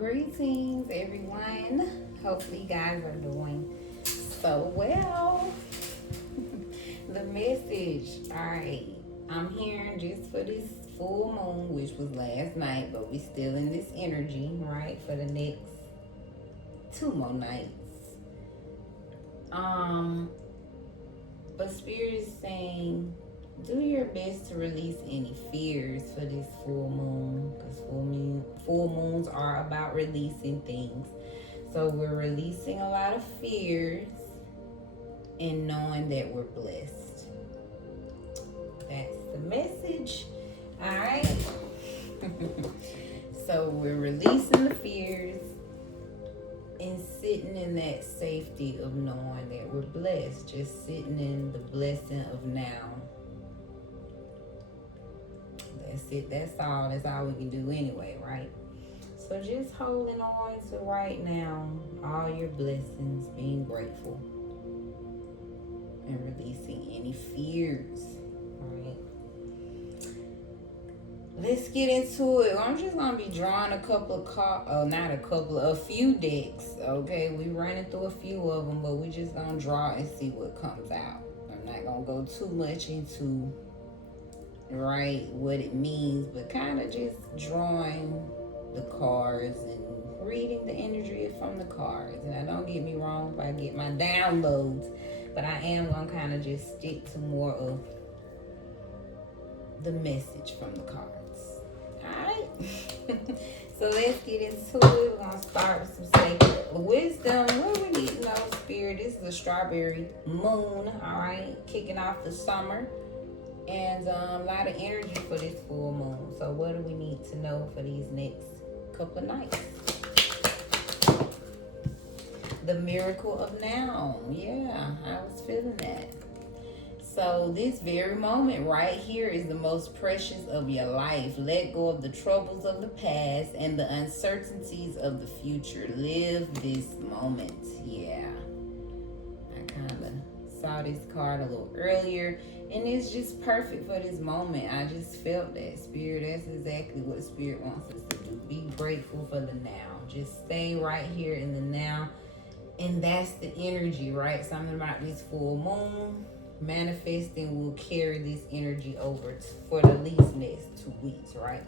Greetings, everyone. Hopefully, you guys are doing so well. The message, all right. I'm here just for this full moon, which was last night, but we still in this energy, right? For the next 2 more nights. But Spirit is saying, do your best to release any fears for this full moon, because full moons are about releasing things. So we're releasing a lot of fears and knowing that we're blessed. That's the message. All right. So we're releasing the fears and sitting in that safety of knowing that we're blessed. Just sitting in the blessing of now. That's it. That's all we can do anyway, right? So just holding on to right now, all your blessings, being grateful, and releasing any fears. All right. Let's get into it. I'm just gonna be drawing a few decks. Okay, we running through a few of them, but we just gonna draw and see what comes out. I'm not gonna go too much into what it means, but kind of just drawing the cards and reading the energy from the cards. And now, don't get me wrong if I get my downloads, but I am gonna kind of just stick to more of the message from the cards. Alright. So let's get into it. We're gonna start with some sacred wisdom. What do we need to know, Spirit? This is a strawberry moon, alright, kicking off the summer. And a lot of energy for this full moon. So what do we need to know for these next couple of nights? The miracle of now. Yeah, I was feeling that. So this very moment right here is the most precious of your life. Let go of the troubles of the past and the uncertainties of the future. Live this moment. Yeah. I kind of saw this card a little earlier. And it's just perfect for this moment. I just felt that, Spirit. That's exactly what Spirit wants us to do. Be grateful for the now. Just stay right here in the now. And that's the energy, right? Something about this full moon. Manifesting will carry this energy over for the least next 2 weeks, right?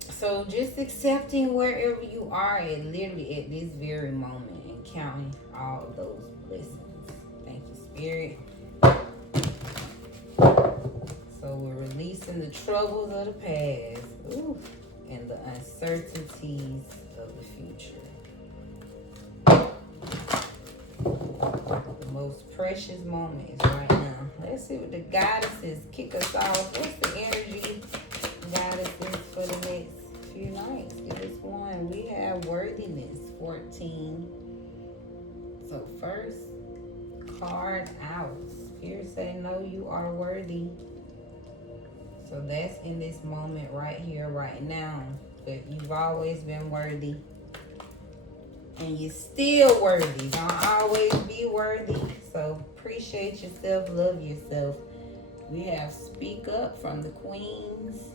So just accepting wherever you are at, literally at this very moment, and counting all of those blessings. Thank you, Spirit. So we're releasing the troubles of the past, and the uncertainties of the future. The most precious moments right now. Let's see what the goddesses kick us off. What's the energy goddesses for the next few nights? Give us one. We have worthiness, 14. So first card out. Spirit say, no, you are worthy. So that's in this moment right here, right now. But you've always been worthy. And you're still worthy. Don't always be worthy. So appreciate yourself, love yourself. We have speak up from the queens.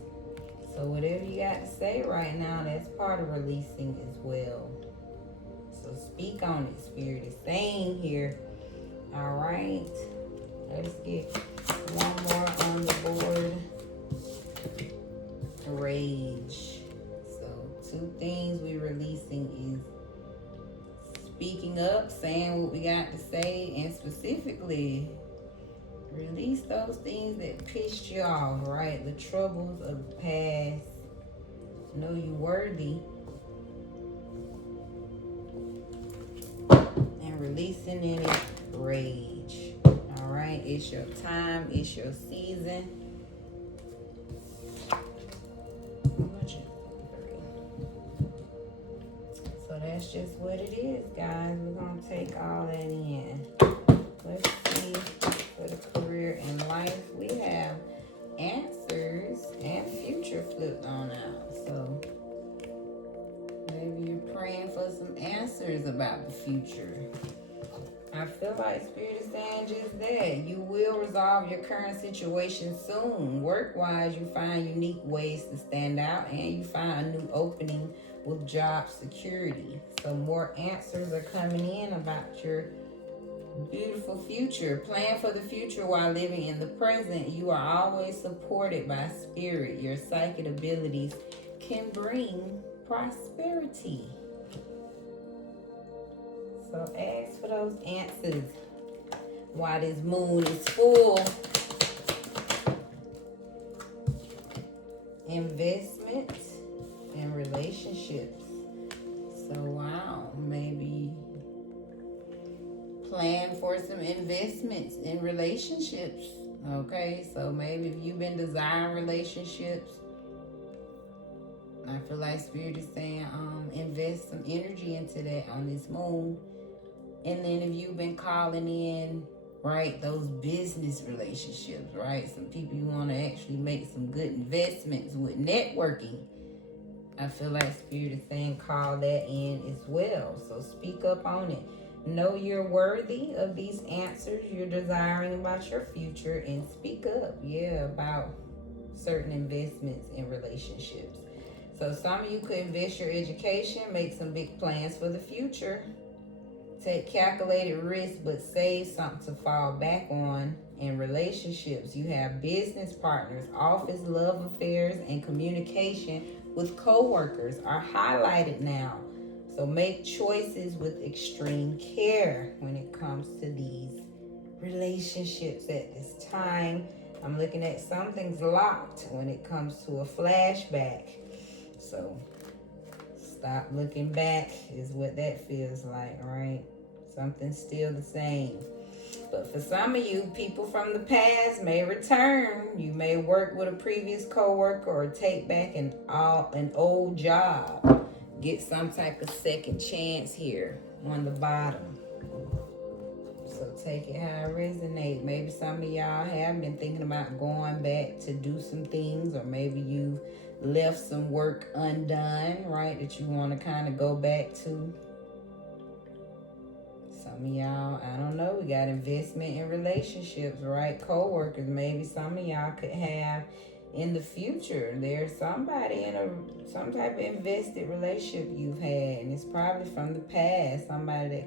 So whatever you got to say right now, that's part of releasing as well. So speak on it, Spirit is saying here. All right. Let's get one more on the board. Rage. So 2 things we're releasing is speaking up, saying what we got to say, and specifically release those things that pissed you off, right? The troubles of the past. Know you worthy. And releasing any rage. All right, it's your time, it's your season. So that's just what it is, guys. We're going to take all that in. Let's see for the career and life. We have answers and future flipped on out. So maybe you're praying for some answers about the future. I feel like Spirit is saying just that. You will resolve your current situation soon. Work-wise, you find unique ways to stand out, and you find a new opening with job security. So more answers are coming in about your beautiful future. Plan for the future while living in the present. You are always supported by Spirit. Your psychic abilities can bring prosperity. So ask for those answers while this moon is full. Investments and relationships. So wow, maybe plan for some investments in relationships. Okay, so maybe if you've been desiring relationships, I feel like Spirit is saying invest some energy into that on this moon. And then if you've been calling in, right, those business relationships, right, some people you want to actually make some good investments with, networking, I feel like Spirit is saying call that in as well. So speak up on it. Know you're worthy of these answers you're desiring about your future, and speak up, about certain investments in relationships. So some of you could invest your education, make some big plans for the future. Take calculated risks, but save something to fall back on. In relationships, you have business partners, office love affairs, and communication with co-workers are highlighted now. So make choices with extreme care when it comes to these relationships at this time. I'm looking at something's locked when it comes to a flashback. So stop looking back is what that feels like, right? Something's still the same. But for some of you, people from the past may return. You may work with a previous coworker or take back an old job. Get some type of second chance here on the bottom. So take it how it resonates. Maybe some of y'all have been thinking about going back to do some things, or maybe you left some work undone, right, that you want to kind of go back to. Some of y'all, I don't know, we got investment in relationships, right? Co-workers, maybe some of y'all could have in the future. There's somebody in some type of invested relationship you've had, and it's probably from the past. Somebody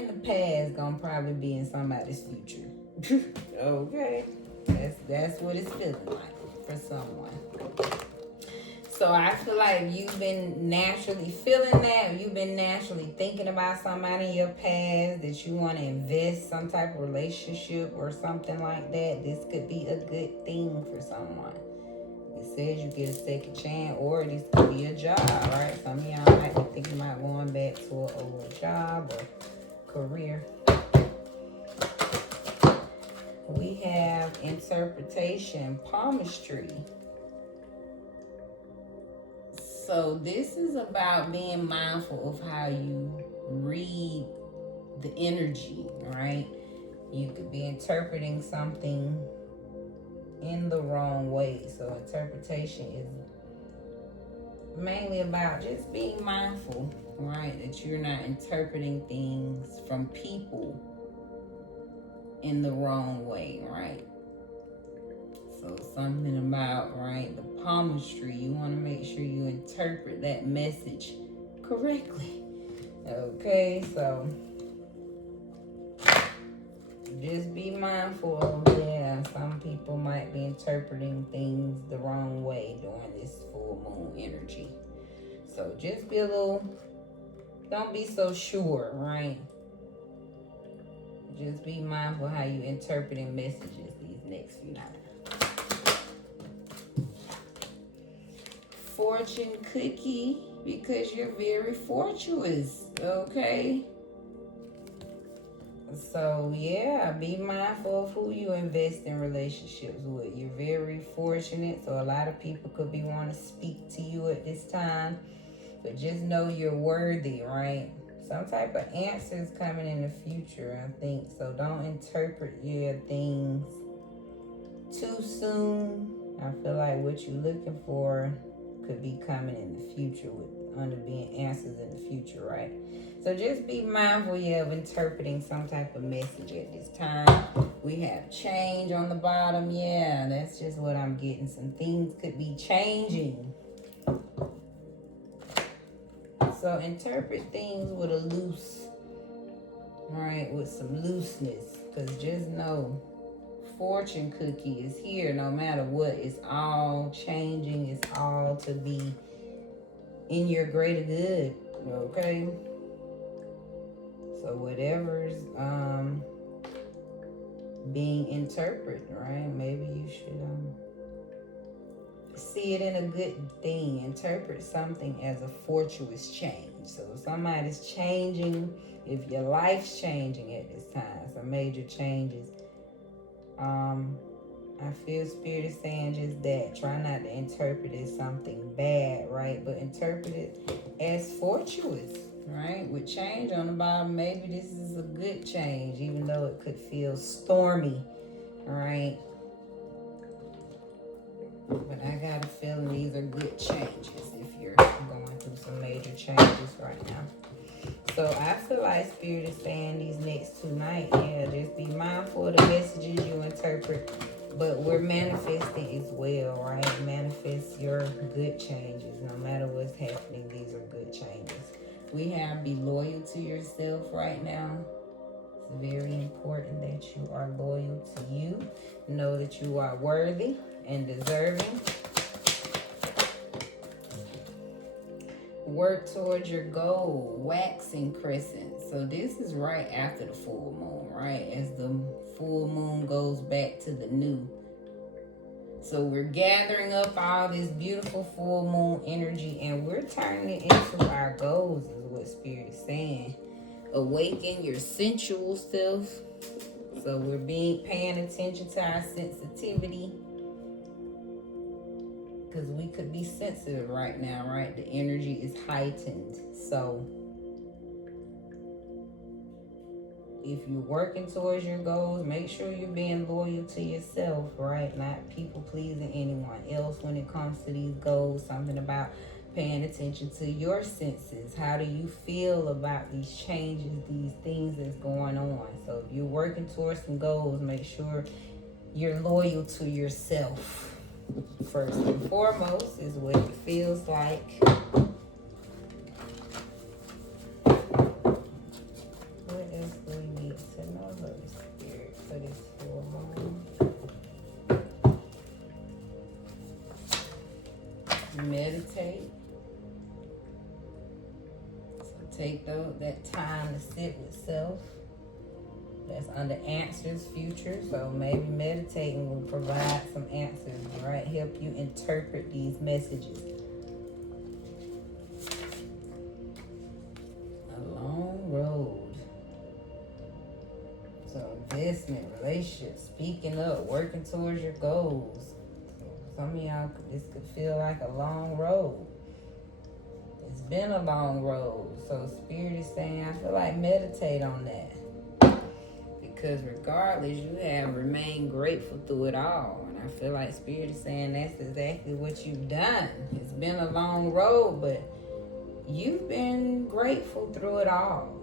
in the past gonna probably be in somebody's future. Okay, that's what it's feeling like for someone. So I feel like you've been naturally feeling that. You've been naturally thinking about somebody in your past that you want to invest some type of relationship or something like that. This could be a good thing for someone. It says you get a second chance, or this could be a job, right? Some of y'all might be thinking about going back to an old job or career. We have interpretation, palmistry. So this is about being mindful of how you read the energy, right? You could be interpreting something in the wrong way. So interpretation is mainly about just being mindful, right? That you're not interpreting things from people in the wrong way, right? So something about, right, the palmistry, you want to make sure you interpret that message correctly. Okay, so just be mindful of some people might be interpreting things the wrong way during this full moon energy. So just be don't be so sure, right? Just be mindful how you interpreting messages these next few nights. Fortune cookie, because you're very fortuitous, okay? So be mindful of who you invest in relationships with. You're very fortunate, so a lot of people could be wanting to speak to you at this time, but just know you're worthy, right? Some type of answers coming in the future, I think. So don't interpret your things too soon. I feel like what you're looking for could be coming in the future with under being answers in the future, right? So just be mindful of interpreting some type of message at this time. We have change on the bottom. Yeah, that's just what I'm getting. Some things could be changing. So interpret things with a loose, right, with some looseness. Because just know, fortune cookie is here no matter what. It's all changing. It's all to be in your greater good, okay? So whatever's being interpreted, right? Maybe you should see it in a good thing. Interpret something as a fortuitous change. So if somebody's changing, if your life's changing at this time, some major changes, I feel Spirit is saying just that. Try not to interpret it as something bad, right? But interpret it as fortuitous, right? With change on the bottom, maybe this is a good change, even though it could feel stormy, right? But I got a feeling these are good changes if you're going through some major changes right now. So I feel like Spirit is saying these next 2 nights, yeah, just be mindful of the messages you interpret. But we're manifesting as well, right? Manifest your good changes. No matter what's happening, these are good changes. We have be loyal to yourself right now. It's very important that you are loyal to you. Know that you are worthy and deserving. Work towards your goal. Waxing crescent. So this is right after the full moon, right? As the full moon goes back to the new. So we're gathering up all this beautiful full moon energy and we're turning it into our goals, is what Spirit is saying. Awaken your sensual self. So we're paying attention to our sensitivity. Because we could be sensitive right now, right? The energy is heightened. So if you're working towards your goals, make sure you're being loyal to yourself, right? Not people pleasing anyone else when it comes to these goals. Something about paying attention to your senses. How do you feel about these changes, these things that's going on? So if you're working towards some goals, make sure you're loyal to yourself. First and foremost is what it feels like. What else do we need to know, Holy Spirit, for this full moon? Meditate. So take that time to sit with self. That's under answers, future. So maybe meditating will provide some answers, right? Help you interpret these messages. A long road. So investment, relationships, speaking up, working towards your goals. Some of y'all, this could feel like a long road. It's been a long road. So Spirit is saying, I feel like meditate on that. Because regardless, you have remained grateful through it all. And I feel like Spirit is saying that's exactly what you've done. It's been a long road, but you've been grateful through it all.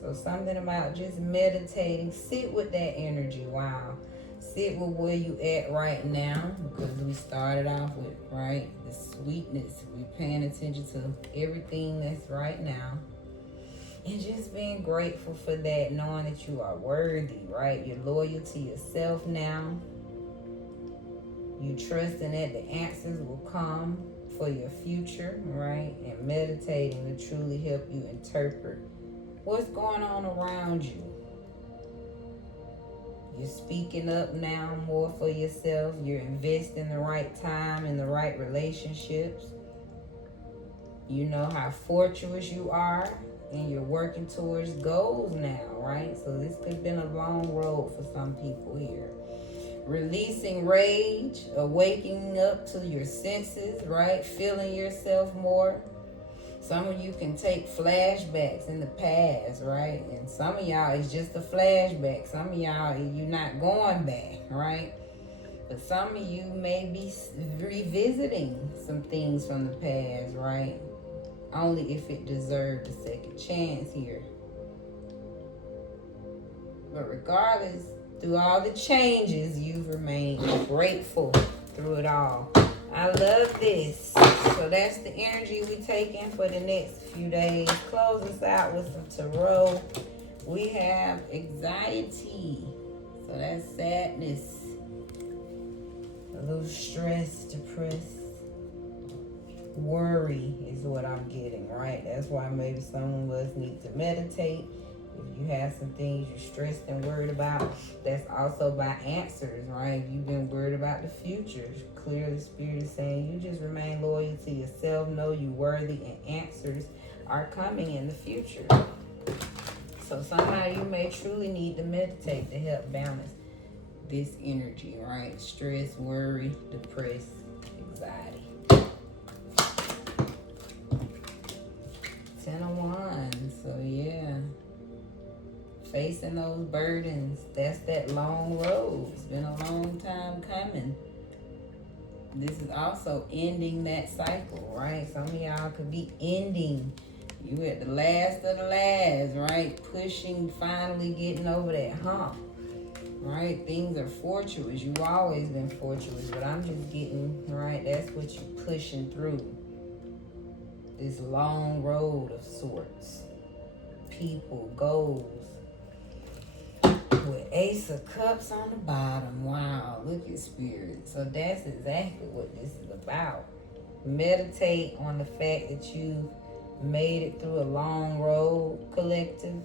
So something about just meditating, sit with that energy. Wow. Sit with where you at right now, because we started off with, right, the sweetness. We're paying attention to everything that's right now. And just being grateful for that, knowing that you are worthy, right? You're loyal to yourself now. You trusting that the answers will come for your future, right? And meditating to truly help you interpret what's going on around you. You're speaking up now more for yourself. You're investing the right time in the right relationships. You know how fortuitous you are. And you're working towards goals now, right? So this could have been a long road for some people here. Releasing rage, awakening up to your senses, right? Feeling yourself more. Some of you can take flashbacks in the past, right? And some of y'all, it's just a flashback. Some of y'all, you're not going back, right? But some of you may be revisiting some things from the past, right? Only if it deserved a second chance here. But regardless, through all the changes, you've remained grateful through it all. I love this. So that's the energy we take in for the next few days. Close us out with some tarot. We have anxiety. So that's sadness. A little stress, depressed. Worry is what I'm getting, right? That's why maybe some of us need to meditate. If you have some things you're stressed and worried about, that's also by answers, right? If you've been worried about the future, clearly the Spirit is saying you just remain loyal to yourself, know you're worthy, and answers are coming in the future. So somehow you may truly need to meditate to help balance this energy, right? Stress, worry, depressed, anxiety. 10 of Wands, so yeah. Facing those burdens, that's that long road. It's been a long time coming. This is also ending that cycle, right? Some of y'all could be ending. You at the last of the last, right? Pushing, finally getting over that hump, right? Things are fortuitous. You've always been fortuitous, but I'm just getting, right? That's what you're pushing through. This long road of sorts. People, goals. With Ace of Cups on the bottom. Wow, look at Spirit. So that's exactly what this is about. Meditate on the fact that you made it through a long road, collective.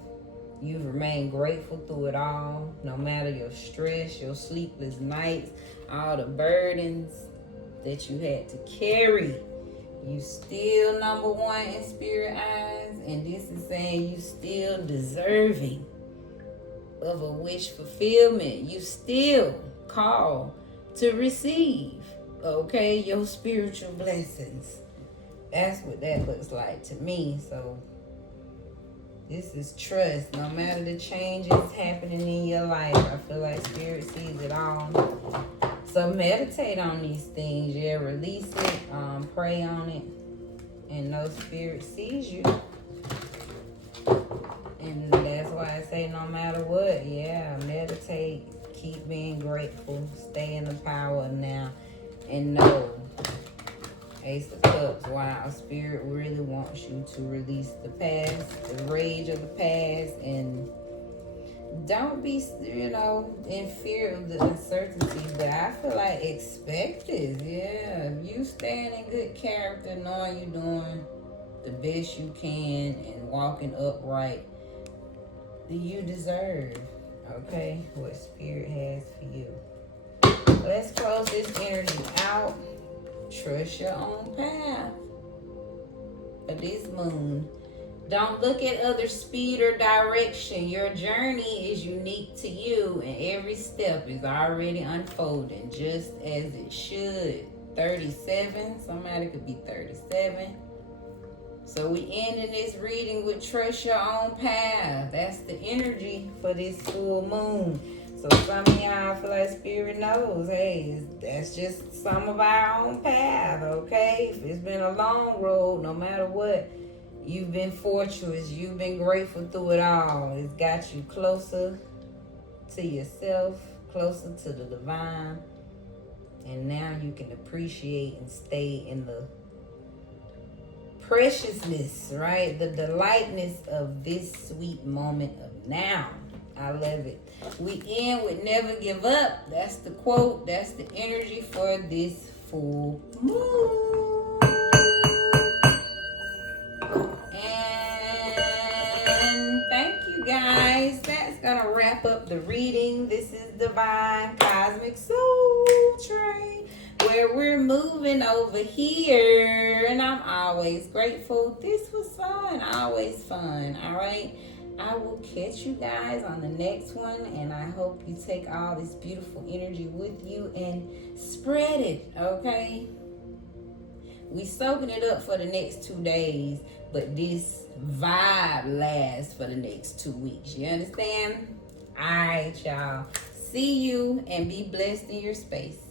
You've remained grateful through it all, no matter your stress, your sleepless nights, all the burdens that you had to carry. You still number one in Spirit eyes, and this is saying you still deserving of a wish fulfillment. You still call to receive, okay, your spiritual blessings. That's what that looks like to me. So this is trust. No matter the changes happening in your life, I feel like Spirit sees it all. So meditate on these things. Yeah, release it. Pray on it. And know Spirit sees you. And that's why I say no matter what, yeah, meditate. Keep being grateful. Stay in the power of now. And know. Ace of Cups, wow, Spirit really wants you to release the past, the rage of the past, and don't be, in fear of the uncertainty, but I feel like expect this, yeah. If you stand in good character, knowing you're doing the best you can and walking upright, you deserve, okay, what Spirit has for you. Let's close this energy out. Trust your own path of this moon. Don't look at other speed or direction. Your journey is unique to you, and every step is already unfolding just as it should. 37, somebody could be 37. So we ending this reading with trust your own path. That's the energy for this full moon. So some of y'all feel like Spirit knows, hey, that's just some of our own path, okay? If it's been a long road, no matter what, you've been fortuitous. You've been grateful through it all. It's got you closer to yourself, closer to the divine. And now you can appreciate and stay in the preciousness, right? The delightness of this sweet moment of now. I love it. We end with never give up. That's the quote. That's the energy for this full moon. And thank you guys. That's gonna wrap up the reading. This is Divine Cosmic Soul Train, where we're moving over here, and I'm always grateful. This was fun. Always fun. All right. I will catch you guys on the next one, and I hope you take all this beautiful energy with you and spread it, okay? We soaking it up for the next 2 days, but this vibe lasts for the next 2 weeks. You understand? All right, y'all. See you, and be blessed in your space.